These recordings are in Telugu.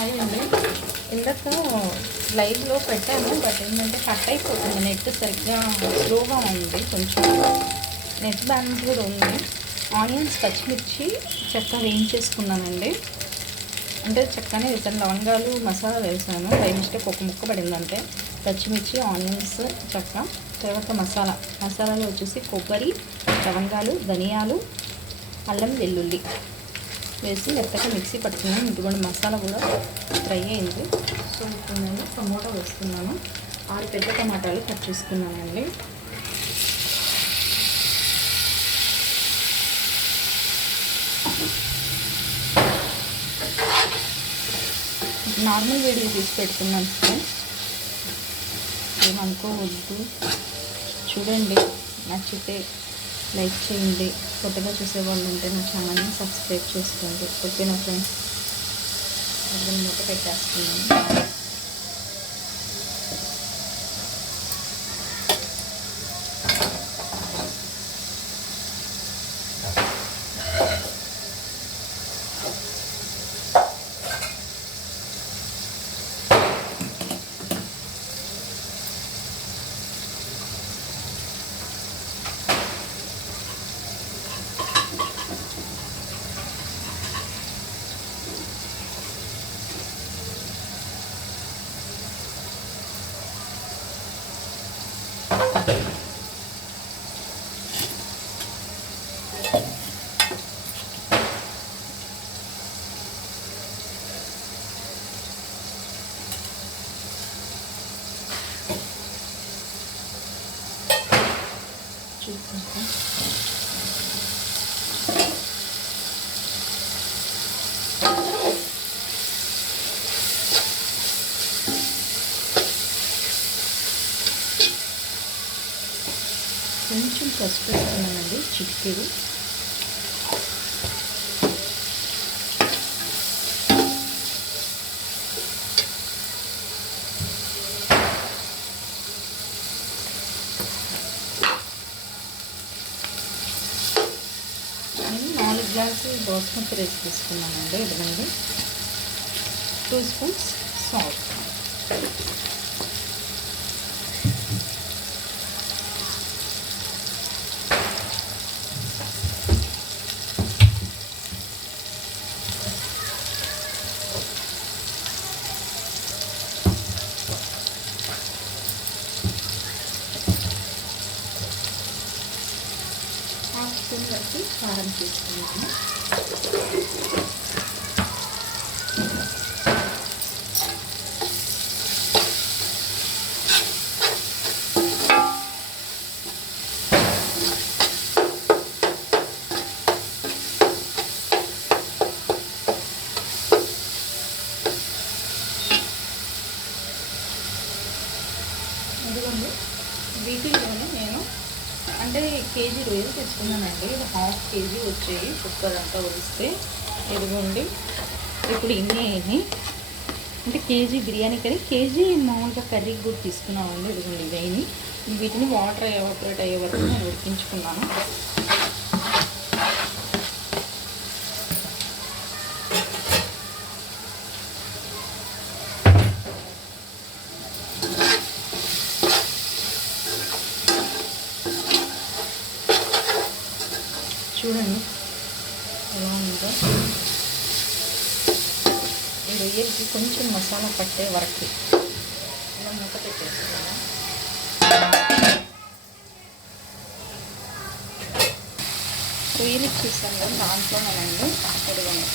హాయ్ అండి. ఇందాక లైవ్లో పెట్టాను, బట్ ఏంటంటే కట్ అయిపోతుంది. నెట్ సరిగ్గా స్లోగా ఉంది, కొంచెం నెట్ బ్యాలెన్స్ కూడా ఉంది. ఆనియన్స్, పచ్చిమిర్చి చెక్క వేయించేసుకున్నానండి. అంటే చెక్కనే వేసాను, లవంగాలు మసాలా వేసాను. బై మిస్టేక్ ఒక ముక్క పడిందంటే. పచ్చిమిర్చి, ఆనియన్స్, చెక్క, తర్వాత మసాలాలో వచ్చేసి కొబ్బరి, లవంగాలు, ధనియాలు, అల్లం, వెల్లుల్లి వేసి మెత్తగా మిక్సీ పట్టుకున్నాను. ఇటువంటి మసాలా కూడా ఫ్రై అయింది. సో ఇప్పుడు నేను టమోటా వేస్తున్నాను. 6 పెద్ద టమాటాలు కట్ చేసుకున్నానండి. నార్మల్ వీడియో తీసి పెడుతున్నాను ఫ్రెండ్స్, ఏమనుకోవద్దు. చూడండి, నచ్చితే లైక్ చేయండి. కొత్తగా చూసేవాళ్ళు ఉంటే నా ఛానల్ని సబ్స్క్రైబ్ చేసుకోండి. ఓకేనా ఫ్రెండ్స్? మూత పెట్టేస్తున్నాను. చూసుకుంటాం. కొంచెం పసుపు వేస్తున్నానండి, చిటికెడు. నేను 4 గ్లాసులు బాస్మతి రైస్ తీసుకున్నానండి. ఇదిగోండి 2 స్పూన్స్ సాల్ట్. స్పూన్ వరకు కారం తీసుకున్నాను. ఎందుకంటే వీటిల్లోనే నేను అంటే కేజీ రొయ్యలు తెచ్చుకున్నానండి. ఇది 1/2 కేజీ వచ్చాయి కుక్కర్ అంతా వదిలిస్తే. ఇదిగోండి, ఇప్పుడు ఇన్ని అయినాయి. అంటే కేజీ బిర్యానీ కర్రీ, కేజీ మామూలుగా కర్రీకి కూడా తీసుకున్నామండి. ఇదిగోండి ఇది అయినాయి. వీటిని వాటర్ ఎవాపరేట్ అయ్యే వరకు నేను ఉడికించుకున్నాను. చూడండి ఎలా ఉందో. ఈ రొయ్యలకి కొంచెం మసాలా పట్టే వరకు ఇలా మూత పెట్టేసుకున్నాను. రొయ్యలకి చూసాను కదా, దాంట్లోనేనండి ఇదిగోండి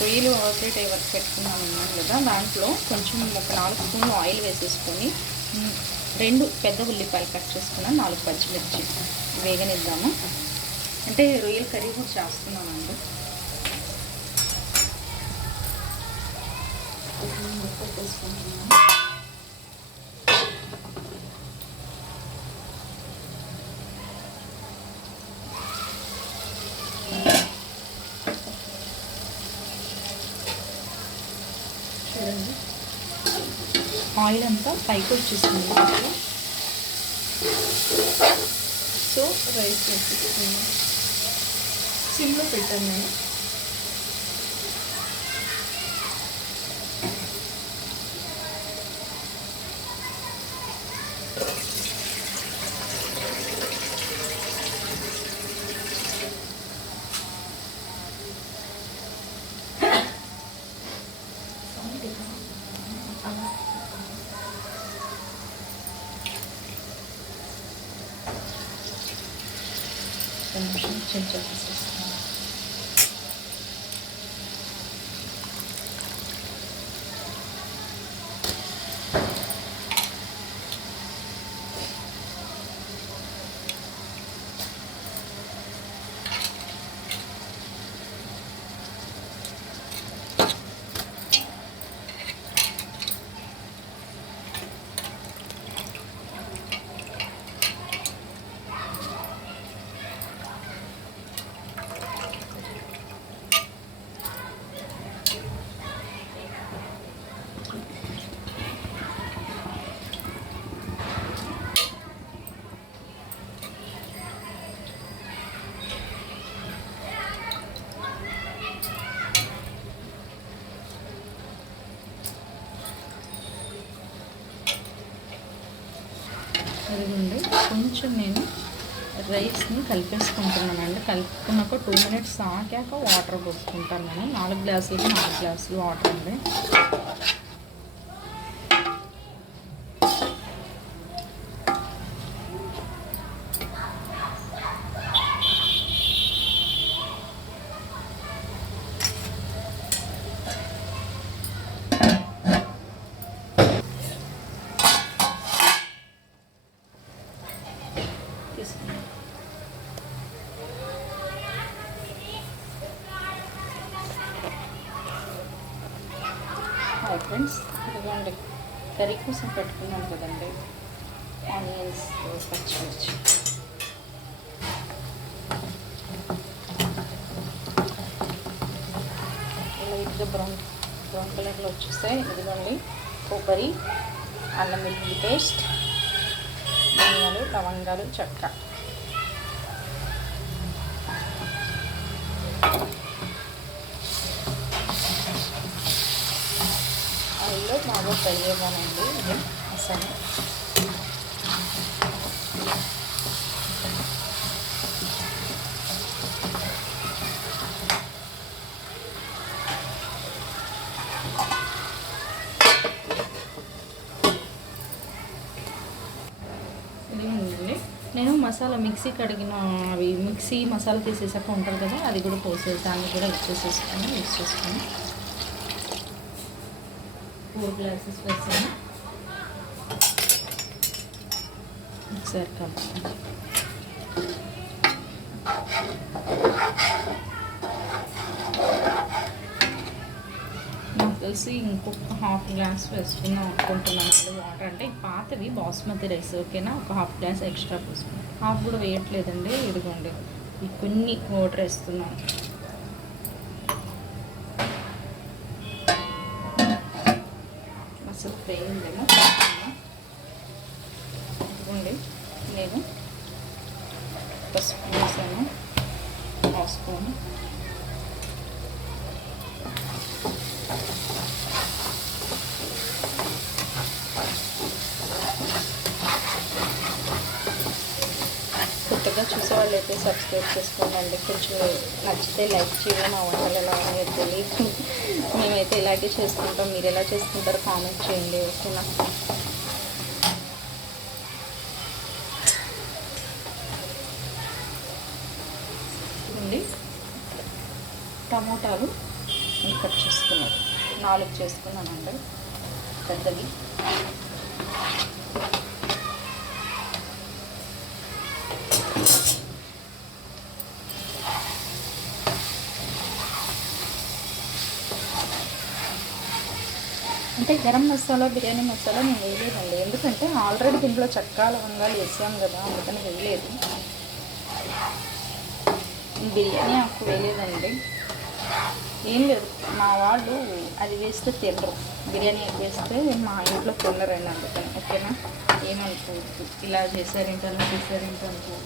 రొయ్యలు ఆపరేట్ అయ్యే వరకు పెట్టుకున్నాను అన్నాను కదా. దాంట్లో కొంచెం ఒక 4 స్పూన్లు ఆయిల్ వేసేసుకొని 2 పెద్ద ఉల్లిపాయలు కట్ చేసుకున్నాను, 4 పచ్చిమిర్చి వేగనిద్దాము. అంటే రొయ్యల కర్రీ కూడా చేస్తున్నానండి. చూడండి ఆయిల్ అంతా పైకి వచ్చేసింది. సో రైస్ వేసేసుకున్నాను. సిమ్లో పెట్టాను నేను. పచ్చిమిర్చి. ఇదిగోండి కొంచెం నేను రైస్ని కలిపేసుకుంటున్నానండి. కలుపుకున్నాక 2 మినిట్స్ ఆగాక వాటర్ పోసుకుంటాను. నేను 4 గ్లాసులకి 4 గ్లాసులు వాటర్ అండి. హాయ్ ఫ్రెండ్స్, ఇదిగోండి కర్రీ కోసం పెట్టుకున్నాను కదండి ఆనియన్స్, పచ్చిమిర్చి. లైట్గా బ్రౌన్ కలర్లో వచ్చేస్తాయి. ఇదిగోండి కొబ్బరి, అల్లం వెల్లుల్లి పేస్ట్, ధనియాలు, లవంగాలు, చెక్క. ఆయిల్లో బాగా ఫ్రై అవ్వాలండి. ఇది మసాలా ఇది ఉందండి. నేను మసాలా మిక్సీ కడిగిన అవి మిక్సీ మసాలా తీసేసాక ఉంటుంది కదా, అది కూడా పోసేసి దాన్ని కూడా యూజ్ చేసుకొని 4 గ్లాసెస్ వేసాను. ఒకసారి కలుపుతాను. నాకు తెలిసి ఇంకొక 1/2 గ్లాస్ వేసుకుందాం అనుకుంటున్నాను వాటర్. అంటే పాతవి బాస్మతి రైస్, ఓకేనా. ఒక 1/2 గ్లాస్ ఎక్స్ట్రా పోసుకున్నాను. హాఫ్ కూడా వేయట్లేదండి. ఇదిగోండి ఈ కొన్ని వాటర్ వేస్తున్నాను. అసలు వేయిందేమో ఇదిగోండి. నేను పసుపు వేసాను, రాసుకొని కొత్తగా చూసేవాళ్ళు అయితే సబ్స్క్రైబ్ చేసుకోండి. కొంచెం నచ్చితే లైక్ చేయండి. మా వంటలు ఎలా ఉన్నాయో తెలియదు. మేమైతే ఇలాగే చేసుకుంటాం. మీరు ఎలా చేసుకుంటారో కామెంట్ చేయండి, ఓకేనా. చూడండి టమోటాలు కట్ చేసుకున్నాను. 4 చేసుకున్నానండి పెద్దవి. అంటే గరం మసాలా, బిర్యానీ మసాలా నేను వేయలేదండి. ఎందుకంటే ఆల్రెడీ దీంట్లో చెక్క, లవంగాలు వేసాం కదా, అందుకని వేయలేదు. బిర్యానీ ఆకు వేయలేదండి. ఏం లేదు, మా వాళ్ళు అది వేస్తే తినరు. బిర్యానీ ఆకు వేస్తే మా ఇంట్లో తినరండి, అందుకని. ఓకేనా, ఏమనుకోవద్దు. ఇలా చేశారేంటో అలా చేశారేంటో అనుకో.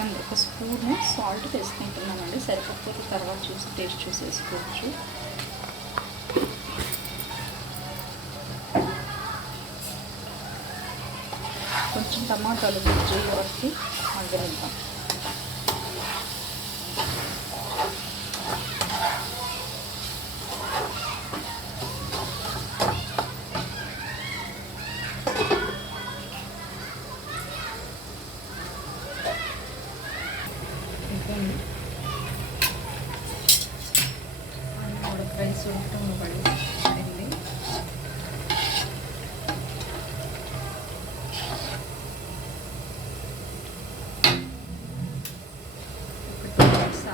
అండ్ 1 స్పూన్ సాల్ట్ వేసుకుంటున్నామండి. సరిపోతే తర్వాత చూసి టేస్ట్ చూసి వేసుకోవచ్చు. కొంచెం టమాటాలు గుజ్జు వరకు మగ్గనిద్దాం.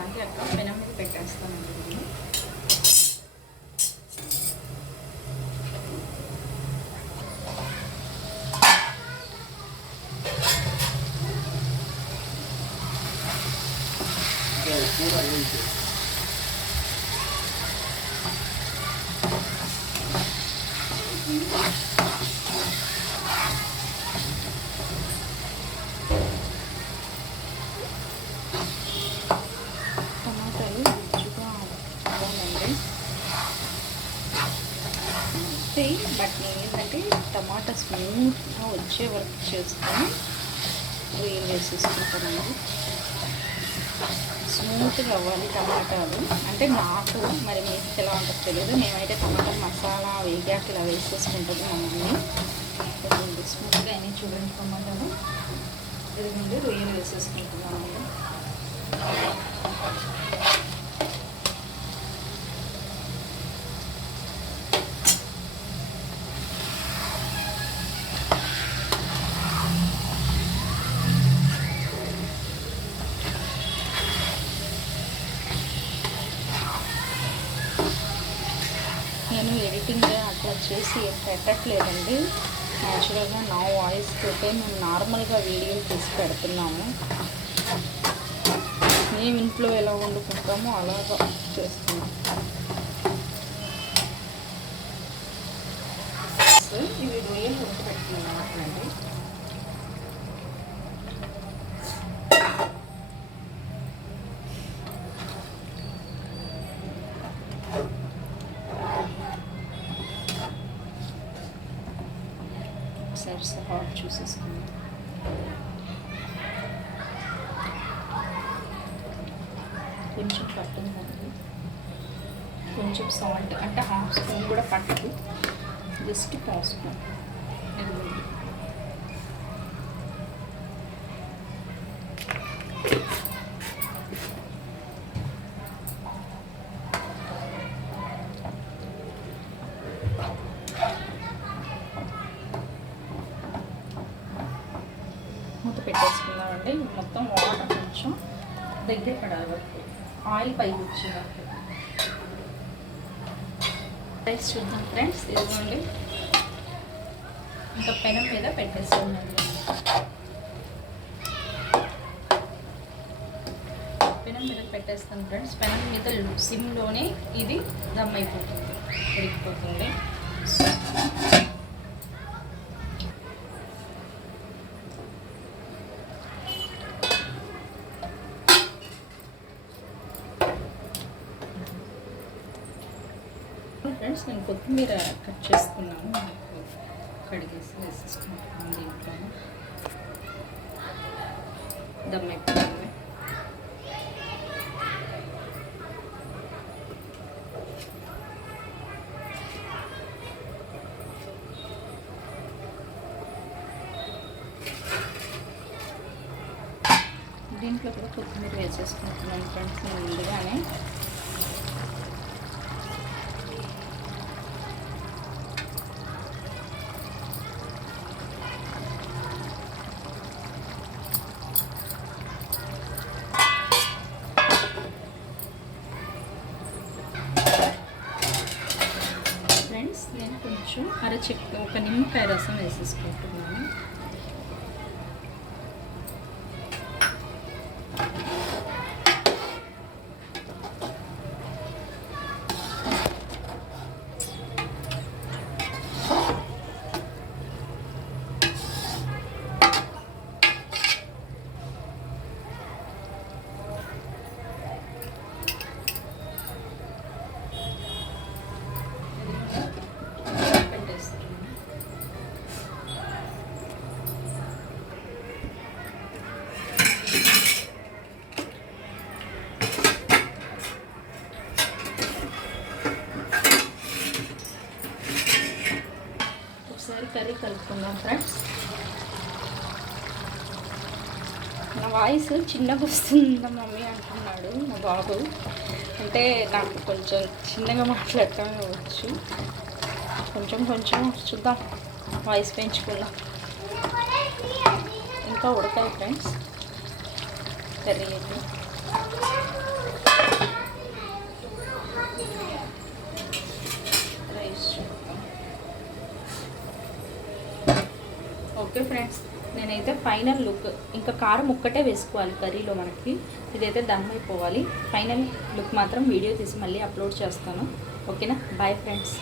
కాగాక పెనం మీద పెట్టేస్తానండి నేను. టమాటాలు మంచిగా అవ్వాలండి. బట్ నేను ఏంటంటే టమాటా స్మూత్గా వచ్చే వరకు చేసుకొని రొయ్యలు వేసేసుకుంటానండి. స్మూత్గా అవ్వాలి టమాటాలు. అంటే నాకు మరి మీకు ఎలా ఉంటుందో తెలియదు. మేమైతే టమాటా మసాలా వేగాక ఇలా వేసేసుకుంటుంది మా మమ్మీ. స్మూత్గా అయినా చూడండి టమాటాలు. ఇదిగోండి రొయ్యలు వేసేసుకుంటున్నాము. నేను ఎడిటింగ్ అట్లా చేసి పెట్టట్లేదండి. న్యాచురల్గా నా వాయిస్ తోటే మేము నార్మల్గా వీడియోలు తీసి పెడుతున్నాము. మేము ఇంట్లో ఎలా వండుకుంటామో అలాగా చేస్తున్నాం. ఇవి రొయ్యలు ఉడకబెట్టుకున్నామండి. ఒకసారి సాల్ట్ చూసేసుకుందాం. కొంచెం పట్టిందండి. కొంచెం సాల్ట్ అంటే హాఫ్ స్పూన్ కూడా పట్టదు, జస్ట్ పావు స్పూన్. మూత పెట్టేసుకున్నామండి. మొత్తం వాటర్ కొంచెం దగ్గర పడాలి వరకు, ఆయిల్ పైకి వచ్చే వరకు. రైస్ చూద్దాం ఫ్రెండ్స్. ఇదిగోండి ఇంకా పెనం మీద పెట్టేస్తున్నాను. పెనం మీద పెట్టేస్తాను ఫ్రెండ్స్. పెనం మీద సిమ్లోనే ఇది దమ్ అయిపోతుంది, ఉడికిపోతుంది. ఫ్రెండ్స్ నేను కొత్తిమీర కట్ చేసుకున్నాను, కడిగేసి వేసేసుకుంటున్నాను. దీంట్లో దమ్ అయిపోతుంది. దీంట్లో కూడా కొత్తిమీర వేసేసుకుంటున్నాను ఫ్రెండ్స్ ముందుగానే. నేను కొంచెం అరచెక్క ఒక నిమ్మకాయ రసం వేసేసుకుంటున్నాను. కర్రీ కలుపుకుందాం ఫ్రెండ్స్. నా వాయిస్ చిన్నగా వస్తుందా మమ్మీ అంటున్నాడు మా బాబు. అంటే నాకు కొంచెం చిన్నగా మాట్లాడటమే వచ్చు. కొంచెం కొంచెం చూద్దాం, వాయిస్ పెంచుకుందాం. ఇంకా ఉడకాయి ఫ్రెండ్స్ కర్రీ అయితే. ఇదైతే ఫైనల్ లుక్. ఇంకా కారం ఒక్కటే వేసుకోవాలి కర్రీలో మనకి. ఇదైతే దమ్ అయిపోవాలి. ఫైనల్ లుక్ మాత్రం వీడియో తీసి మళ్ళీ అప్లోడ్ చేస్తాను. ఓకేనా? Bye friends.